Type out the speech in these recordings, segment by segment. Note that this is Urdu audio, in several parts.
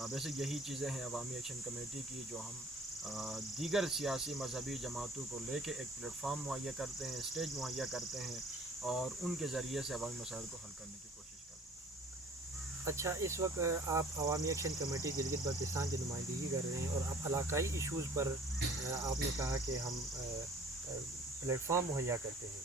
بیسک یہی چیزیں ہیں عوامی ایکشن کمیٹی کی جو ہم دیگر سیاسی مذہبی جماعتوں کو لے کے ایک پلیٹ فارم مہیا کرتے ہیں، اسٹیج مہیا کرتے ہیں اور ان کے ذریعے سے عوامی مسائل کو حل کرنے کی کوشش کرتے ہیں۔ اچھا، اس وقت آپ عوامی ایکشن کمیٹی گلگت بلتستان کی نمائندگی کر رہے ہیں اور آپ علاقائی ایشوز پر آپ نے کہا کہ ہم پلیٹ فارم مہیا کرتے ہیں،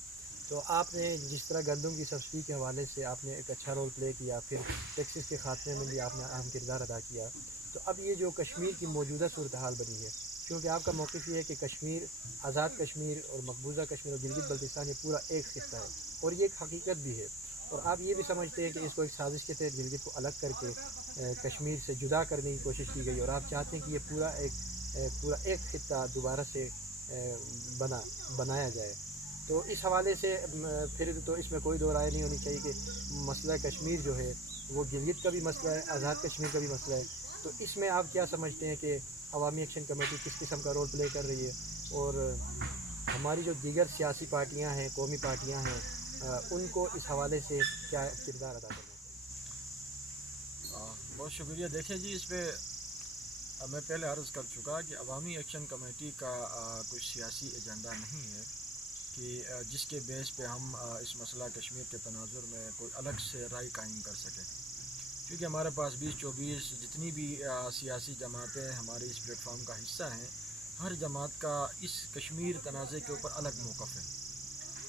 تو آپ نے جس طرح گندم کی سبسڈی کے حوالے سے آپ نے ایک اچھا رول پلے کیا، پھر ٹیکسز کے خاتمے میں بھی آپ نے اہم کردار ادا کیا، تو اب یہ جو کشمیر کی موجودہ صورتحال بنی ہے، کیونکہ آپ کا موقف یہ ہے کہ کشمیر، آزاد کشمیر اور مقبوضہ کشمیر اور گلگت بلتستان یہ پورا ایک خطہ ہے اور یہ ایک حقیقت بھی ہے، اور آپ یہ بھی سمجھتے ہیں کہ اس کو ایک سازش کے تحت گلگت کو الگ کر کے کشمیر سے جدا کرنے کی کوشش کی گئی، اور آپ چاہتے ہیں کہ یہ پورا ایک خطہ دوبارہ سے بنایا جائے۔ تو اس حوالے سے پھر تو اس میں کوئی دو رائے نہیں ہونی چاہیے کہ مسئلہ کشمیر جو ہے وہ گلگت کا بھی مسئلہ ہے، آزاد کشمیر کا بھی مسئلہ ہے، تو اس میں آپ کیا سمجھتے ہیں کہ عوامی ایکشن کمیٹی کس قسم کا رول پلے کر رہی ہے، اور ہماری جو دیگر سیاسی پارٹیاں ہیں، قومی پارٹیاں ہیں، ان کو اس حوالے سے کیا کردار ادا کرنا چاہیے؟ بہت شکریہ۔ دیکھیں جی، اس پہ میں پہلے عرض کر چکا کہ عوامی ایکشن کمیٹی کا کوئی سیاسی ایجنڈا نہیں ہے کہ جس کے بیس پہ ہم اس مسئلہ کشمیر کے تناظر میں کوئی الگ سے رائے قائم کر سکیں، کیونکہ ہمارے پاس 20-24 جتنی بھی سیاسی جماعتیں ہمارے اس پلیٹ فارم کا حصہ ہیں، ہر جماعت کا اس کشمیر تنازع کے اوپر الگ موقف ہے،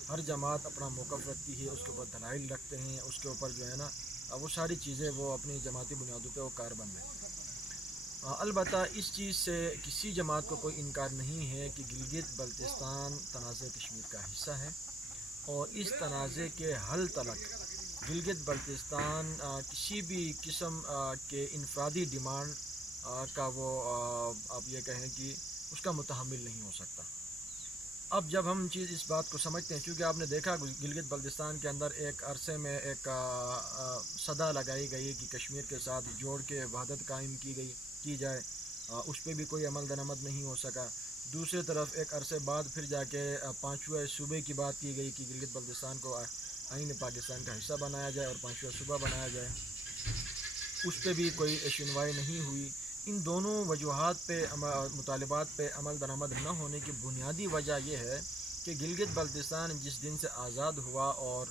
ہر جماعت اپنا موقف رکھتی ہے، اس کے اوپر دلائل رکھتے ہیں، اس کے اوپر جو ہے نا وہ ساری چیزیں وہ اپنی جماعتی بنیادوں پہ وہ کاربند ہیں۔ البتہ اس چیز سے کسی جماعت کو کوئی انکار نہیں ہے کہ گلگت بلتستان تنازع کشمیر کا حصہ ہے، اور اس تنازع کے حل تلک گلگت بلتستان کسی بھی قسم کے انفرادی ڈیمانڈ کا وہ آپ یہ کہیں کہ اس کا متحمل نہیں ہو سکتا۔ اب جب ہم اس بات کو سمجھتے ہیں، چونکہ آپ نے دیکھا گلگت بلتستان کے اندر ایک عرصے میں ایک صدا لگائی گئی کہ کشمیر کے ساتھ جوڑ کے وحدت قائم کی جائے، اس پہ بھی کوئی عمل درآمد نہیں ہو سکا۔ دوسری طرف ایک عرصے بعد پھر جا کے 5ویں صوبے کی بات کی گئی کہ گلگت بلتستان کو آئین پاکستان کا حصہ بنایا جائے اور 5واں صوبہ بنایا جائے، اس پہ بھی کوئی سنوائی نہیں ہوئی۔ ان دونوں وجوہات پہ مطالبات پہ عمل درآمد نہ ہونے کی بنیادی وجہ یہ ہے کہ گلگت بلتستان جس دن سے آزاد ہوا اور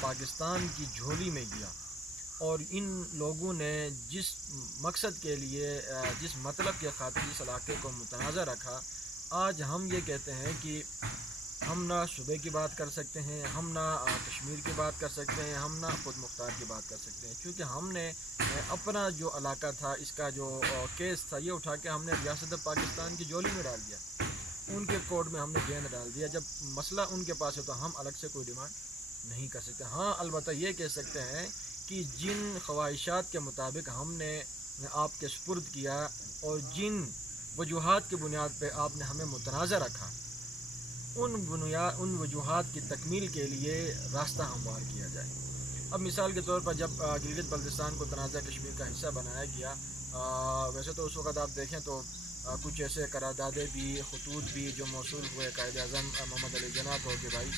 پاکستان کی جھولی میں گیا، اور ان لوگوں نے جس مقصد کے لیے، جس مطلب کے خاطر اس علاقے کو متنازع رکھا، آج ہم یہ کہتے ہیں کہ ہم نہ صوبے کی بات کر سکتے ہیں، ہم نہ کشمیر کی بات کر سکتے ہیں، ہم نہ خود مختار کی بات کر سکتے ہیں، کیونکہ ہم نے اپنا جو علاقہ تھا، اس کا جو کیس تھا، یہ اٹھا کے ہم نے ریاست پاکستان کی جولی میں ڈال دیا، ان کے کوڈ میں ہم نے گیند ڈال دیا۔ جب مسئلہ ان کے پاس ہے تو ہم الگ سے کوئی ڈیمانڈ نہیں کر سکتے۔ ہاں، البتہ یہ کہہ سکتے ہیں کہ جن خواہشات کے مطابق ہم نے آپ کے سپرد کیا اور جن وجوہات کی بنیاد پہ آپ نے ہمیں متنازع رکھا، ان وجوہات کی تکمیل کے لیے راستہ ہموار کیا جائے۔ اب مثال کے طور پر جب گلگت بلتستان کو تنازع کشمیر کا حصہ بنایا گیا، ویسے تو اس وقت آپ دیکھیں تو کچھ ایسے قراردادیں بھی، خطوط بھی جو موصول ہوئے قائد اعظم محمد علی جناح کو کہ بھائی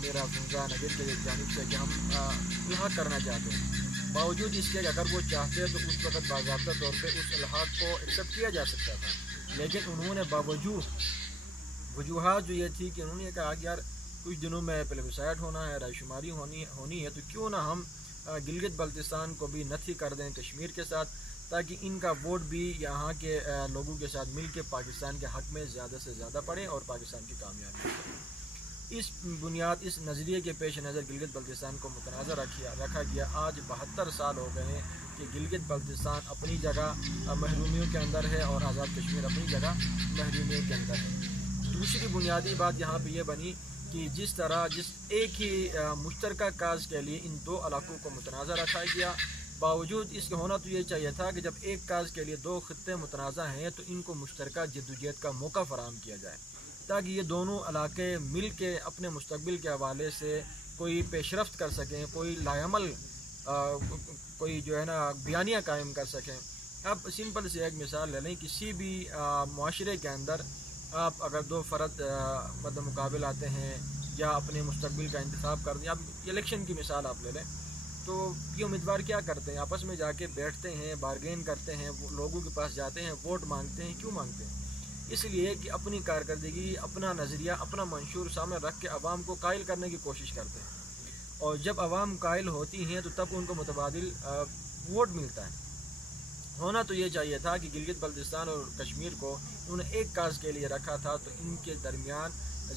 میرا فنزا نگر کی جانب سے کہ ہم الحاق کرنا چاہتے ہیں، باوجود اس کے کہ اگر وہ چاہتے تو اس وقت باضابطہ طور پہ اس الحاق کو ایکسیپٹ کیا جا سکتا تھا، لیکن انہوں نے باوجود وجوہات جو یہ تھی کہ انہوں نے کہا کہ یار کچھ دنوں میں پلیبسائٹ ہونا ہے، رائے شماری ہونی ہے، تو کیوں نہ ہم گلگت بلتستان کو بھی نتھی کر دیں کشمیر کے ساتھ، تاکہ ان کا ووٹ بھی یہاں کے لوگوں کے ساتھ مل کے پاکستان کے حق میں زیادہ سے زیادہ پڑے اور پاکستان کی کامیابی ہو۔ اس نظریے کے پیش نظر گلگت بلتستان کو متنازع رکھا گیا۔ آج 72 سال ہو گئے ہیں کہ گلگت بلتستان اپنی جگہ محرومیوں کے اندر ہے اور آزاد کشمیر اپنی جگہ محرومیوں کے اندر ہے۔ دوسری بنیادی بات یہاں پہ یہ بنی کہ جس ایک ہی مشترکہ کاز کے لیے ان دو علاقوں کو متنازع رکھا گیا، باوجود اس کے ہونا تو یہ چاہیے تھا کہ جب ایک کاز کے لیے دو خطے متنازع ہیں تو ان کو مشترکہ جدوجہد کا موقع فراہم کیا جائے، تاکہ یہ دونوں علاقے مل کے اپنے مستقبل کے حوالے سے کوئی پیش رفت کر سکیں، کوئی لائعمل کوئی جو ہے نا بیانیہ قائم کر سکیں۔ اب سمپل سے ایک مثال لے لیں، کسی بھی معاشرے کے اندر آپ اگر دو فرد مد مقابل آتے ہیں یا اپنے مستقبل کا انتخاب کر دیں، اب الیکشن کی مثال آپ لے لیں، تو تو یہ امیدوار کیا کرتے ہیں؟ آپس میں جا کے بیٹھتے ہیں، بارگین کرتے ہیں، لوگوں کے پاس جاتے ہیں، ووٹ مانگتے ہیں. کیوں مانگتے ہیں؟ اس لیے کہ اپنی کارکردگی، اپنا نظریہ، اپنا منشور سامنے رکھ کے عوام کو قائل کرنے کی کوشش کرتے ہیں. اور جب عوام قائل ہوتی ہیں تو تب ان کو متبادل ووٹ ملتا ہے. ہونا تو یہ چاہیے تھا کہ گلگت بلتستان اور کشمیر کو انہوں نے ایک کاز کے لیے رکھا تھا، تو ان کے درمیان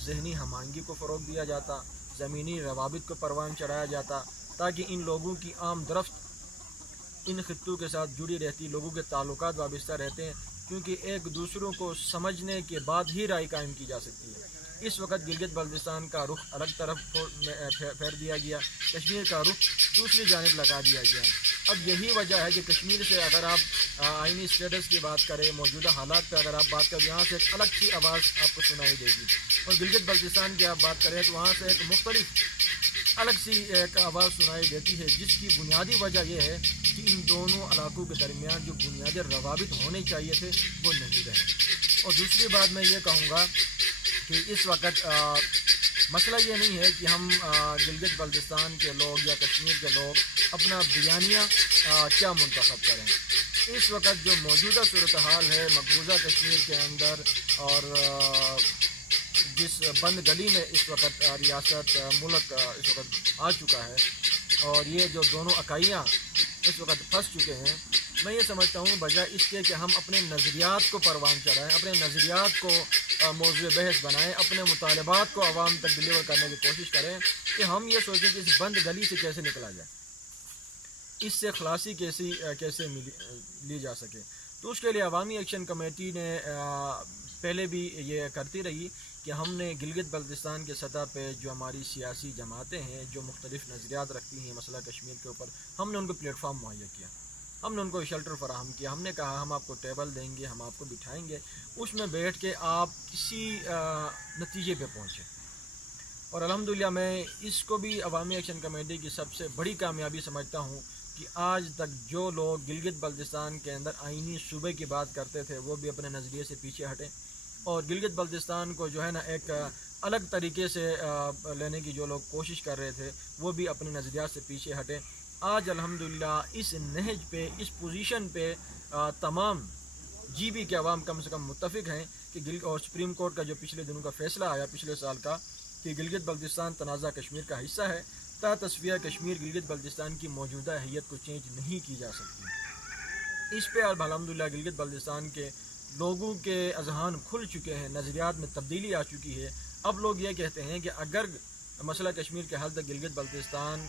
ذہنی ہم آہنگی کو فروغ دیا جاتا، زمینی روابط کو پروان چڑھایا جاتا، تاکہ ان لوگوں کی آمد و رفت ان خطوں کے ساتھ جڑی رہتی، لوگوں کے تعلقات وابستہ رہتے ہیں، کیونکہ ایک دوسروں کو سمجھنے کے بعد ہی رائے قائم کی جا سکتی ہے. اس وقت گلگت بلتستان کا رخ الگ طرف پھیر دیا گیا، کشمیر کا رخ دوسری جانب لگا دیا گیا. اب یہی وجہ ہے کہ کشمیر سے اگر آپ آئینی اسٹیٹس کی بات کریں، موجودہ حالات پہ اگر آپ بات کریں، یہاں سے ایک الگ سی آواز آپ کو سنائی دے گی. اور گلگت بلتستان کی آپ بات کریں تو وہاں سے ایک مختلف الگ سی ایک آواز سنائی دیتی ہے، جس کی بنیادی وجہ یہ ہے کہ ان دونوں علاقوں کے درمیان جو بنیادی روابط ہونے چاہیے تھے وہ نہیں رہے. اور دوسری بات میں یہ کہوں گا کہ اس وقت مسئلہ یہ نہیں ہے کہ ہم گلگت بلتستان کے لوگ یا کشمیر کے لوگ اپنا بیانیہ کیا منتخب کریں. اس وقت جو موجودہ صورتحال ہے مقبوضہ کشمیر کے اندر، اور جس بند گلی میں اس وقت ریاست ملک اس وقت آ چکا ہے، اور یہ جو دونوں اکائیاں اس وقت پھنس چکے ہیں، میں یہ سمجھتا ہوں بجائے اس کے کہ ہم اپنے نظریات کو پروان چڑھائیں، اپنے نظریات کو موضوع بحث بنائیں، اپنے مطالبات کو عوام تک ڈلیور کرنے کی کوشش کریں، کہ ہم یہ سوچیں کہ اس بند گلی سے کیسے نکلا جائے، اس سے خلاصی کیسے لی جا سکے. تو اس کے لیے عوامی ایکشن کمیٹی نے پہلے بھی یہ کرتی رہی کہ ہم نے گلگت بلتستان کے سطح پہ جو ہماری سیاسی جماعتیں ہیں جو مختلف نظریات رکھتی ہیں مسئلہ کشمیر کے اوپر، ہم نے ان کو پلیٹ فارم مہیا کیا، ہم نے ان کو شیلٹر فراہم کیا. ہم نے کہا ہم آپ کو ٹیبل دیں گے، ہم آپ کو بٹھائیں گے، اس میں بیٹھ کے آپ کسی نتیجے پہ پہنچیں. اور الحمدللہ میں اس کو بھی عوامی ایکشن کمیٹی کی سب سے بڑی کامیابی سمجھتا ہوں کہ آج تک جو لوگ گلگت بلتستان کے اندر آئینی صوبے کی بات کرتے تھے وہ بھی اپنے نظریے سے پیچھے ہٹے، اور گلگت بلتستان کو جو ہے نا ایک الگ طریقے سے لینے کی جو لوگ کوشش کر رہے تھے وہ بھی اپنے نظریات سے پیچھے ہٹے. آج الحمدللہ اس نہج پہ، اس پوزیشن پہ تمام جی بی کے عوام کم سے کم متفق ہیں کہ اور سپریم کورٹ کا جو پچھلے دنوں کا فیصلہ آیا پچھلے سال کا کہ گلگت بلتستان تنازع کشمیر کا حصہ ہے، تا تصفیہ کشمیر گلگت بلتستان کی موجودہ حیت کو چینج نہیں کی جا سکتی. اس پہ اب الحمدللہ گلگت بلتستان کے لوگوں کے اذہان کھل چکے ہیں، نظریات میں تبدیلی آ چکی ہے. اب لوگ یہ کہتے ہیں کہ اگر مسئلہ کشمیر کے حل تک گلگت بلتستان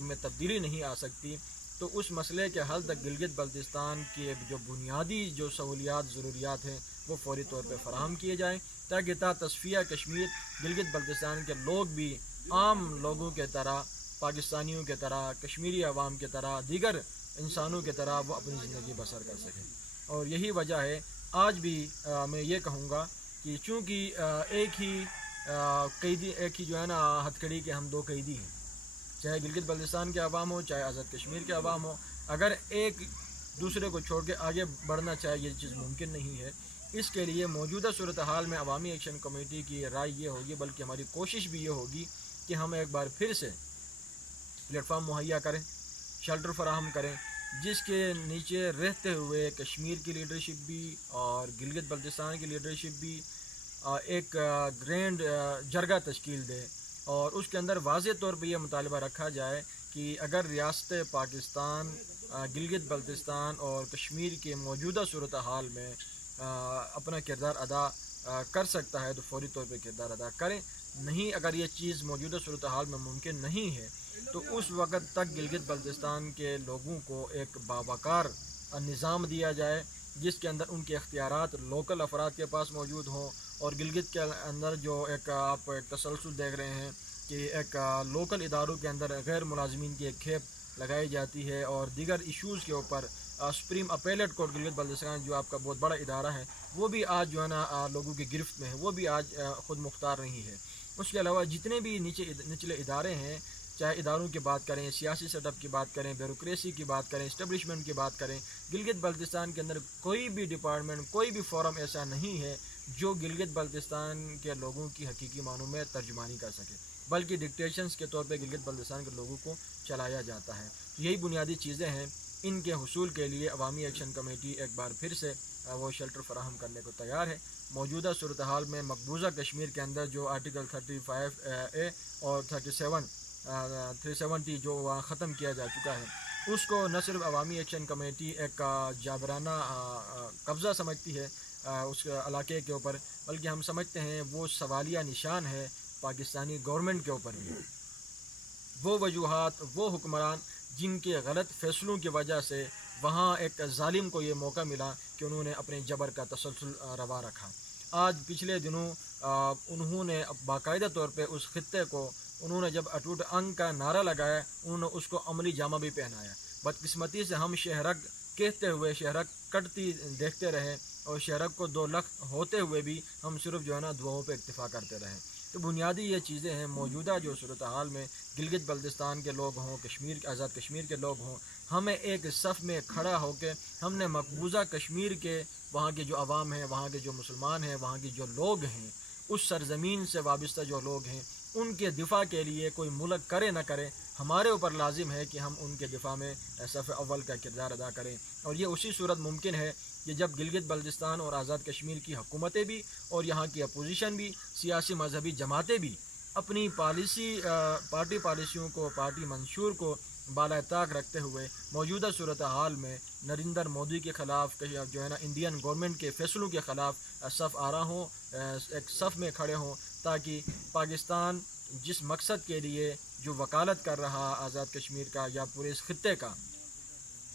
میں تبدیلی نہیں آ سکتی تو اس مسئلے کے حل تک گلگت بلتستان کے جو بنیادی جو سہولیات ضروریات ہیں وہ فوری طور پہ فراہم کیے جائیں، تاکہ تا تصفیہ کشمیر گلگت بلتستان کے لوگ بھی عام لوگوں کے طرح، پاکستانیوں کے طرح، کشمیری عوام کے طرح، دیگر انسانوں کے طرح وہ اپنی زندگی بسر کر سکیں. اور یہی وجہ ہے آج بھی میں یہ کہوں گا کہ چونکہ ایک ہی جو ہے نا ہتھکڑی کے ہم دو قیدی ہیں، چاہے گلگت بلتستان کے عوام ہو، چاہے آزاد کشمیر کے عوام ہو. اگر ایک دوسرے کو چھوڑ کے آگے بڑھنا چاہے یہ چیز ممکن نہیں ہے. اس کے لیے موجودہ صورتحال میں عوامی ایکشن کمیٹی کی رائے یہ ہوگی، بلکہ ہماری کوشش بھی یہ ہوگی کہ ہم ایک بار پھر سے پلیٹ فارم مہیا کریں، شیلٹر فراہم کریں، جس کے نیچے رہتے ہوئے کشمیر کی لیڈرشپ بھی اور گلگت بلتستان کی لیڈرشپ بھی ایک گرینڈ جرگہ تشکیل دے، اور اس کے اندر واضح طور پہ یہ مطالبہ رکھا جائے کہ اگر ریاست پاکستان گلگت بلتستان اور کشمیر کے موجودہ صورتحال میں اپنا کردار ادا کر سکتا ہے تو فوری طور پہ کردار ادا کریں. نہیں، اگر یہ چیز موجودہ صورتحال میں ممکن نہیں ہے تو اس وقت تک گلگت بلتستان کے لوگوں کو ایک باوقار نظام دیا جائے جس کے اندر ان کے اختیارات لوکل افراد کے پاس موجود ہوں، اور گلگت کے اندر جو آپ ایک تسلسل دیکھ رہے ہیں کہ ایک لوکل اداروں کے اندر غیر ملازمین کی ایک کھیپ لگائی جاتی ہے، اور دیگر ایشوز کے اوپر supreme appellate court Gilgit Baltistan جو آپ کا بہت بڑا ادارہ ہے وہ بھی آج جو ہے نا لوگوں کی گرفت میں ہے، وہ بھی آج خود مختار نہیں ہے. اس کے علاوہ جتنے بھی نچلے ادارے ہیں، چاہے اداروں کی بات کریں، سیاسی سیٹ اپ کی بات کریں، بیوروکریسی کی بات کریں، اسٹیبلشمنٹ کی بات کریں، گلگت بلتستان کے اندر کوئی بھی ڈپارٹمنٹ، کوئی بھی فورم ایسا نہیں ہے جو گلگت بلتستان کے لوگوں کی حقیقی معنوں میں ترجمانی کر سکے. بلکہ ڈکٹیشنز کے طور پہ گلگت بلتستان کے لوگوں کو چلایا جاتا ہے۔ یہی بنیادی چیزیں ہیں، ان کے حصول کے لیے عوامی ایکشن کمیٹی ایک بار پھر سے وہ شیلٹر فراہم کرنے کو تیار ہے۔ موجودہ صورتحال میں مقبوضہ کشمیر کے اندر جو آرٹیکل 35A اور 370 جو وہاں ختم کیا جا چکا ہے، اس کو نہ صرف عوامی ایکشن کمیٹی ایک جابرانہ قبضہ سمجھتی ہے اس علاقے کے اوپر، بلکہ ہم سمجھتے ہیں وہ سوالیہ نشان ہے پاکستانی گورنمنٹ کے اوپر بھی۔ وہ وجوہات، وہ حکمران جن کے غلط فیصلوں کی وجہ سے وہاں ایک ظالم کو یہ موقع ملا کہ انہوں نے اپنے جبر کا تسلسل روا رکھا۔ آج پچھلے دنوں انہوں نے باقاعدہ طور پہ اس خطے کو، انہوں نے جب اٹوٹ انگ کا نعرہ لگایا، انہوں نے اس کو عملی جامہ بھی پہنایا۔ بدقسمتی سے ہم شہرک کہتے ہوئے شہرک کٹتی دیکھتے رہے، اور شہرک کو 2 لخت ہوتے ہوئے بھی ہم صرف جو ہے نا دعاؤں پہ اکتفا کرتے رہے۔ تو بنیادی یہ چیزیں ہیں۔ موجودہ جو صورتحال میں گلگت بلتستان کے لوگ ہوں، آزاد کشمیر کے لوگ ہوں، ہمیں ایک صف میں کھڑا ہو کے ہم نے مقبوضہ کشمیر کے وہاں کے جو عوام ہیں، وہاں کے جو مسلمان ہیں، وہاں کے جو لوگ ہیں، اس سرزمین سے وابستہ جو لوگ ہیں، ان کے دفاع کے لیے کوئی ملک کرے نہ کرے، ہمارے اوپر لازم ہے کہ ہم ان کے دفاع میں صف اول کا کردار ادا کریں۔ اور یہ اسی صورت ممکن ہے کہ جب گلگت بلتستان اور آزاد کشمیر کی حکومتیں بھی اور یہاں کی اپوزیشن بھی، سیاسی مذہبی جماعتیں بھی اپنی پارٹی پالیسیوں کو، پارٹی منشور کو بالائے طاق رکھتے ہوئے موجودہ صورتحال میں نریندر مودی کے خلاف جو ہے نا انڈین گورنمنٹ کے فیصلوں کے خلاف صف آرا ہوں، ایک صف میں کھڑے ہوں، تاکہ پاکستان جس مقصد کے لیے جو وکالت کر رہا آزاد کشمیر کا یا پورے اس خطے کا،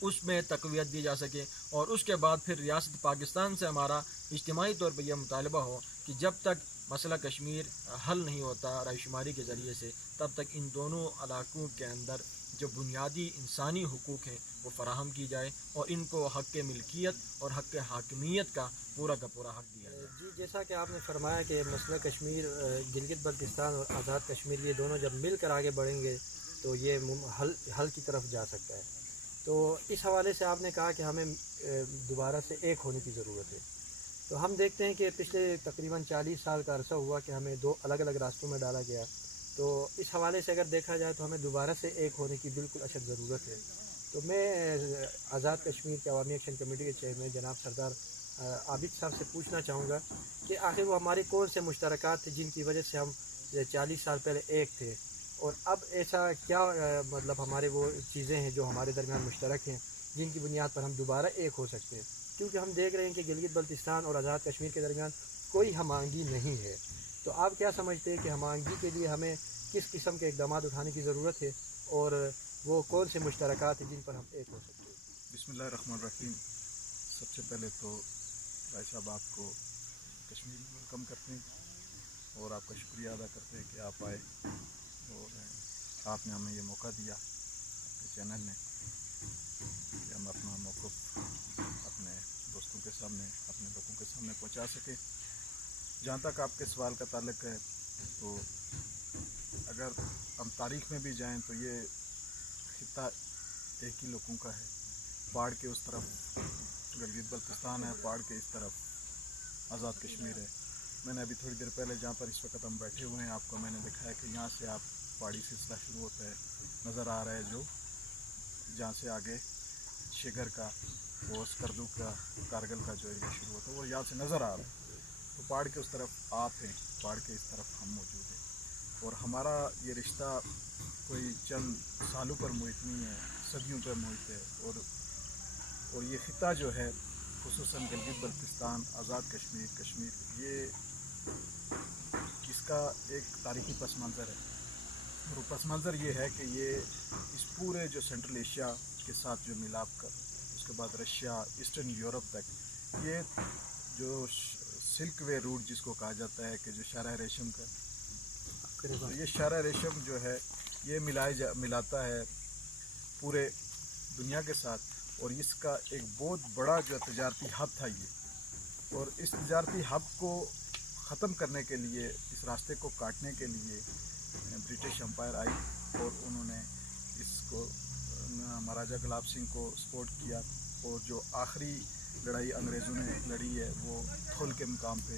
اس میں تقویت دی جا سکے۔ اور اس کے بعد پھر ریاست پاکستان سے ہمارا اجتماعی طور پر یہ مطالبہ ہو کہ جب تک مسئلہ کشمیر حل نہیں ہوتا رائے شماری کے ذریعے سے، تب تک ان دونوں علاقوں کے اندر جو بنیادی انسانی حقوق ہیں وہ فراہم کی جائے، اور ان کو حق ملکیت اور حق حاکمیت کا پورا حق دیا جائے۔ جی، جیسا کہ آپ نے فرمایا کہ مسئلہ کشمیر، گلگت بلتستان اور آزاد کشمیر، یہ دونوں جب مل کر آگے بڑھیں گے تو یہ حل کی طرف جا سکتا ہے۔ تو اس حوالے سے آپ نے کہا کہ ہمیں دوبارہ سے ایک ہونے کی ضرورت ہے۔ تو ہم دیکھتے ہیں کہ پچھلے تقریباً 40 سال کا عرصہ ہوا کہ ہمیں 2 الگ الگ راستوں میں ڈالا گیا۔ تو اس حوالے سے اگر دیکھا جائے تو ہمیں دوبارہ سے ایک ہونے کی بالکل اشد ضرورت ہے۔ تو میں آزاد کشمیر کے عوامی ایکشن کمیٹی کے چیئرمین جناب سردار عابد صاحب سے پوچھنا چاہوں گا کہ آخر وہ ہمارے کون سے مشترکات تھے جن کی وجہ سے ہم 40 سال پہلے ایک تھے، اور اب ایسا کیا مطلب ہمارے وہ چیزیں ہیں جو ہمارے درمیان مشترک ہیں جن کی بنیاد پر ہم دوبارہ ایک ہو سکتے ہیں، کیونکہ ہم دیکھ رہے ہیں کہ گلگت بلتستان اور آزاد کشمیر کے درمیان کوئی ہم آہنگی نہیں ہے۔ تو آپ کیا سمجھتے ہیں کہ ہم آہنگی کے لیے ہمیں کس قسم کے اقدامات اٹھانے کی ضرورت ہے، اور وہ کون سے مشترکات ہیں جن پر ہم ایک ہو سکتے ہیں؟ بسم اللہ الرحمن الرحیم۔ سب سے پہلے تو بھائی صاحب آپ کو کشمیر میں ویلکم کرتے ہیں اور آپ کا شکریہ ادا کرتے ہیں کہ آپ آئے اور آپ نے ہمیں یہ موقع دیا آپ کے چینل نے کہ ہم اپنا موقف اپنے دوستوں کے سامنے، اپنے لوگوں کے سامنے پہنچا سکیں۔ جہاں تک آپ کے سوال کا تعلق ہے، تو اگر ہم تاریخ میں بھی جائیں تو یہ خطہ ایک ہی لوگوں کا ہے۔ پہاڑ کے اس طرف گلگت بلتستان ہے، پہاڑ کے اس طرف آزاد کشمیر ہے۔ میں نے ابھی تھوڑی دیر پہلے جہاں پر اس وقت ہم بیٹھے ہوئے ہیں، آپ کو میں نے دکھایا کہ یہاں سے آپ پہاڑی سلسلہ شروع ہوتا ہے، نظر آ رہا ہے جو جہاں سے آگے شگر کا، وہ سکردو کا، کارگل کا جو ایریا شروع ہوتا ہے وہ یہاں سے نظر آ رہا ہے۔ تو پہاڑ کے اس طرف آپ ہیں، پہاڑ کے اس طرف ہم موجود ہیں، اور ہمارا یہ رشتہ کوئی چند سالوں پر محیط نہیں ہے، صدیوں پر محیط ہے۔ اور یہ خطہ جو ہے، خصوصاً گلگت بلتستان، آزاد کشمیر، یہ اس کا ایک تاریخی پس منظر ہے، اور وہ پس منظر یہ ہے کہ یہ اس پورے جو سینٹرل ایشیا کے ساتھ جو ملاپ کر، اس کے بعد رشیا، ایسٹرن یورپ تک، یہ جو سلک وے روٹ جس کو کہا جاتا ہے کہ جو شاہراہ ریشم کا، تو یہ شاہراہ ریشم جو ہے یہ ملاتا ہے پورے دنیا کے ساتھ، اور اس کا ایک بہت بڑا جو تجارتی ہب تھا یہ۔ اور اس تجارتی ہب کو ختم کرنے کے لیے، اس راستے کو کاٹنے کے لیے برٹش امپائر آئی، اور انہوں نے اس کو مہاراجہ گلاب سنگھ کو سپورٹ کیا، اور جو آخری لڑائی انگریزوں نے لڑی ہے وہ تھول کے مقام پہ،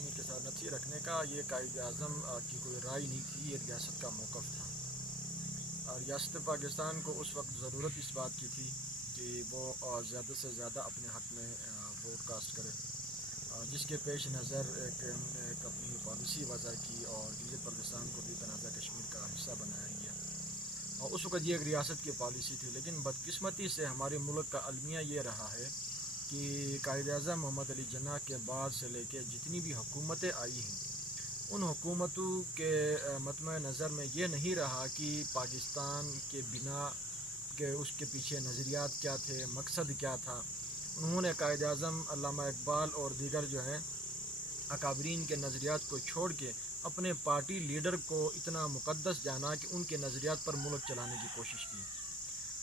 کشمیر کے ساتھ نتیجہ رکھنے کا یہ قائد اعظم کی کوئی رائے نہیں تھی، یہ ریاست کا موقف تھا. اور ریاست پاکستان کو اس وقت ضرورت اس بات کی تھی کہ وہ زیادہ سے زیادہ اپنے حق میں ووٹ کاسٹ کرے، جس کے پیش نظر ایک اپنی پالیسی وضع کی اور گلگت بلتستان کو بھی تنازع کشمیر کا حصہ بنایا گیا. اور اس وقت یہ ایک ریاست کی پالیسی تھی. لیکن بدقسمتی سے ہمارے ملک کا المیہ یہ رہا ہے کہ قائد اعظم محمد علی جناح کے بعد سے لے کے جتنی بھی حکومتیں آئی ہیں، ان حکومتوں کے مطمع نظر میں یہ نہیں رہا کہ پاکستان کے بنا کہ اس کے پیچھے نظریات کیا تھے، مقصد کیا تھا. انہوں نے قائد اعظم علامہ اقبال اور دیگر جو ہیں اکابرین کے نظریات کو چھوڑ کے اپنے پارٹی لیڈر کو اتنا مقدس جانا کہ ان کے نظریات پر ملک چلانے کی کوشش کی.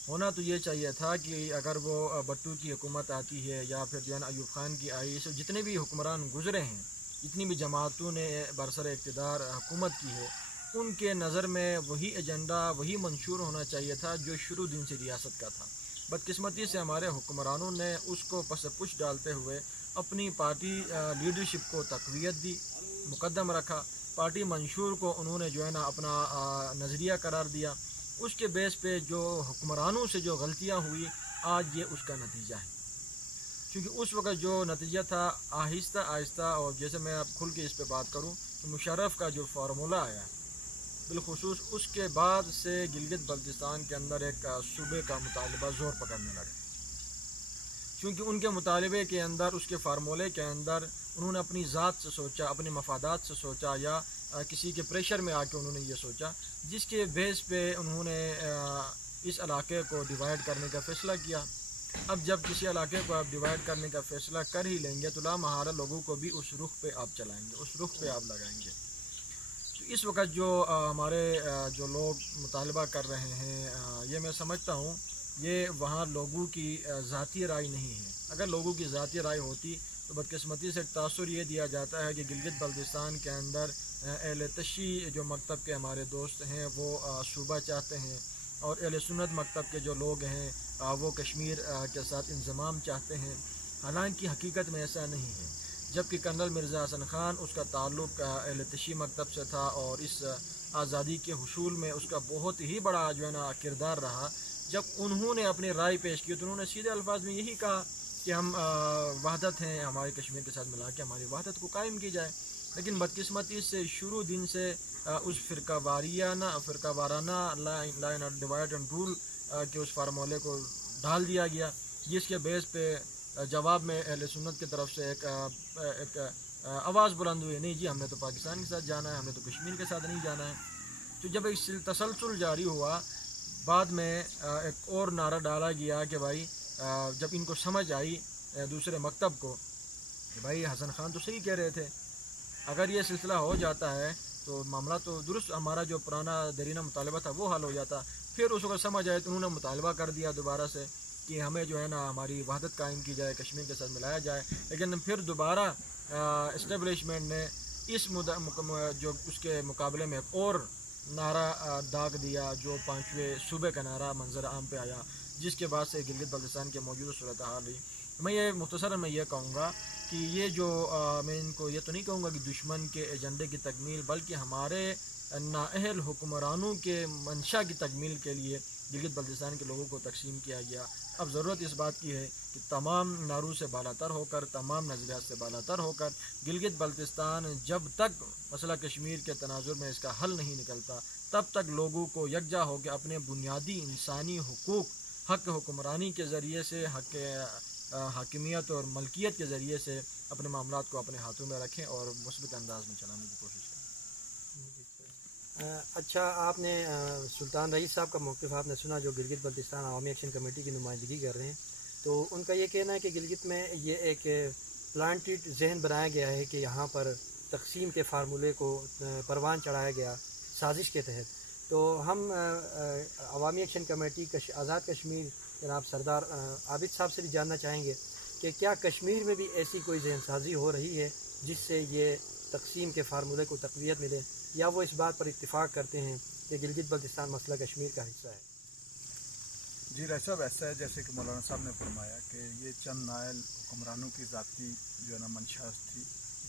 ہونا تو یہ چاہیے تھا کہ اگر وہ بٹو کی حکومت آتی ہے یا پھر جو ہے نا ایوب خان کی آئی، اس جتنے بھی حکمران گزرے ہیں، جتنی بھی جماعتوں نے برسر اقتدار حکومت کی ہے، ان کے نظر میں وہی ایجنڈا، وہی منشور ہونا چاہیے تھا جو شروع دن سے ریاست کا تھا. بدقسمتی سے ہمارے حکمرانوں نے اس کو پس پش ڈالتے ہوئے اپنی پارٹی لیڈرشپ کو تقویت دی، مقدم رکھا. پارٹی منشور کو انہوں نے جو ہے نا اپنا نظریہ قرار دیا. اس کے بیس پہ جو حکمرانوں سے جو غلطیاں ہوئی، آج یہ اس کا نتیجہ ہے. کیونکہ اس وقت جو نتیجہ تھا، آہستہ آہستہ، اور جیسے میں اب کھل کے اس پہ بات کروں کہ مشرف کا جو فارمولہ آیا بالخصوص، اس کے بعد سے گلگت بلتستان کے اندر ایک صوبے کا مطالبہ زور پکڑنے لگا. چونکہ ان کے مطالبے کے اندر، اس کے فارمولے کے اندر انہوں نے اپنی ذات سے سوچا، اپنے مفادات سے سوچا، یا کسی کے پریشر میں آ کے انہوں نے یہ سوچا، جس کے بیس پہ انہوں نے اس علاقے کو ڈیوائیڈ کرنے کا فیصلہ کیا. اب جب کسی علاقے کو آپ ڈیوائیڈ کرنے کا فیصلہ کر ہی لیں گے تو لامحالہ لوگوں کو بھی اس رخ پہ آپ چلائیں گے، اس رخ پہ آپ لگائیں گے. تو اس وقت جو ہمارے جو لوگ مطالبہ کر رہے ہیں، یہ میں سمجھتا ہوں یہ وہاں لوگوں کی ذاتی رائے نہیں ہے. اگر لوگوں کی ذاتی رائے ہوتی تو بدقسمتی سے ایک تاثر یہ دیا جاتا ہے کہ گلگت بلتستان کے اندر اہل تشیع جو مکتب کے ہمارے دوست ہیں وہ صوبہ چاہتے ہیں، اور اہل سنت مکتب کے جو لوگ ہیں وہ کشمیر کے ساتھ انضمام چاہتے ہیں. حالانکہ حقیقت میں ایسا نہیں ہے. جبکہ کرنل مرزا حسن خان، اس کا تعلق اہل تشیع مکتب سے تھا، اور اس آزادی کے حصول میں اس کا بہت ہی بڑا جو ہے نا کردار رہا. جب انہوں نے اپنی رائے پیش کی تو انہوں نے سیدھے الفاظ میں یہی کہا کہ ہم وحدت ہیں، ہمارے کشمیر کے ساتھ ملا کے ہماری وحدت کو قائم کی جائے. لیکن بدقسمتی سے شروع دن سے اس فرقہ وارانہ لائن ڈیوائڈ اینڈ رول کے اس فارمولے کو ڈال دیا گیا، جس کے بیس پہ جواب میں اہل سنت کی طرف سے ایک آواز بلند ہوئی، نہیں جی ہم نے تو پاکستان کے ساتھ جانا ہے، ہم نے تو کشمیر کے ساتھ نہیں جانا ہے. تو جب ایک تسلسل جاری ہوا، بعد میں ایک اور نعرہ ڈالا گیا کہ بھائی جب ان کو سمجھ آئی دوسرے مکتب کو کہ بھائی حسن خان تو صحیح کہہ رہے تھے، اگر یہ سلسلہ ہو جاتا ہے تو معاملہ تو درست، ہمارا جو پرانا دیرینہ مطالبہ تھا وہ حل ہو جاتا. پھر اس وقت سمجھ آئے تو انہوں نے مطالبہ کر دیا دوبارہ سے کہ ہمیں جو ہے نا ہماری وحدت قائم کی جائے، کشمیر کے ساتھ ملایا جائے. لیکن پھر دوبارہ اسٹیبلشمنٹ نے اس جو اس کے مقابلے میں ایک اور نعرہ داغ دیا، جو 5ویں صوبے کا نعرہ منظر عام پہ آیا، جس کے بعد سے گلگت بلتستان کے موجودہ صورتحال ہوئی. میں یہ مختصراً میں یہ کہوں گا کہ یہ جو میں ان کو یہ تو نہیں کہوں گا کہ دشمن کے ایجنڈے کی تکمیل، بلکہ ہمارے نااہل حکمرانوں کے منشا کی تکمیل کے لیے گلگت بلتستان کے لوگوں کو تقسیم کیا گیا. اب ضرورت اس بات کی ہے کہ تمام نعروں سے بالا تر ہو کر، تمام نظریات سے بالا تر ہو کر، گلگت بلتستان جب تک مسئلہ کشمیر کے تناظر میں اس کا حل نہیں نکلتا، تب تک لوگوں کو یکجا ہو کے اپنے بنیادی انسانی حقوق، حق حکمرانی کے ذریعے سے، حق حاکمیت اور ملکیت کے ذریعے سے اپنے معاملات کو اپنے ہاتھوں میں رکھیں اور مثبت انداز میں چلانے کی کوشش کریں. اچھا، آپ نے سلطان رئیس صاحب کا موقف آپ نے سنا، جو گلگت بلتستان عوامی ایکشن کمیٹی کی نمائندگی کر رہے ہیں. تو ان کا یہ کہنا ہے کہ گلگت میں یہ ایک پلانٹڈ ذہن بنایا گیا ہے کہ یہاں پر تقسیم کے فارمولے کو پروان چڑھایا گیا سازش کے تحت. تو ہم عوامی ایکشن کمیٹی آزاد کشمیر جناب سردار عابد صاحب سے بھی جاننا چاہیں گے کہ کیا کشمیر میں بھی ایسی کوئی ذہن سازی ہو رہی ہے جس سے یہ تقسیم کے فارمولے کو تقویت ملے، یا وہ اس بات پر اتفاق کرتے ہیں کہ گلگت بلتستان مسئلہ کشمیر کا حصہ ہے؟ جی رائے صاحب، ایسا ہے جیسے کہ مولانا صاحب نے فرمایا کہ یہ چند نائل حکمرانوں کی ذاتی جو ہے نا منشا تھی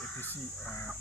APC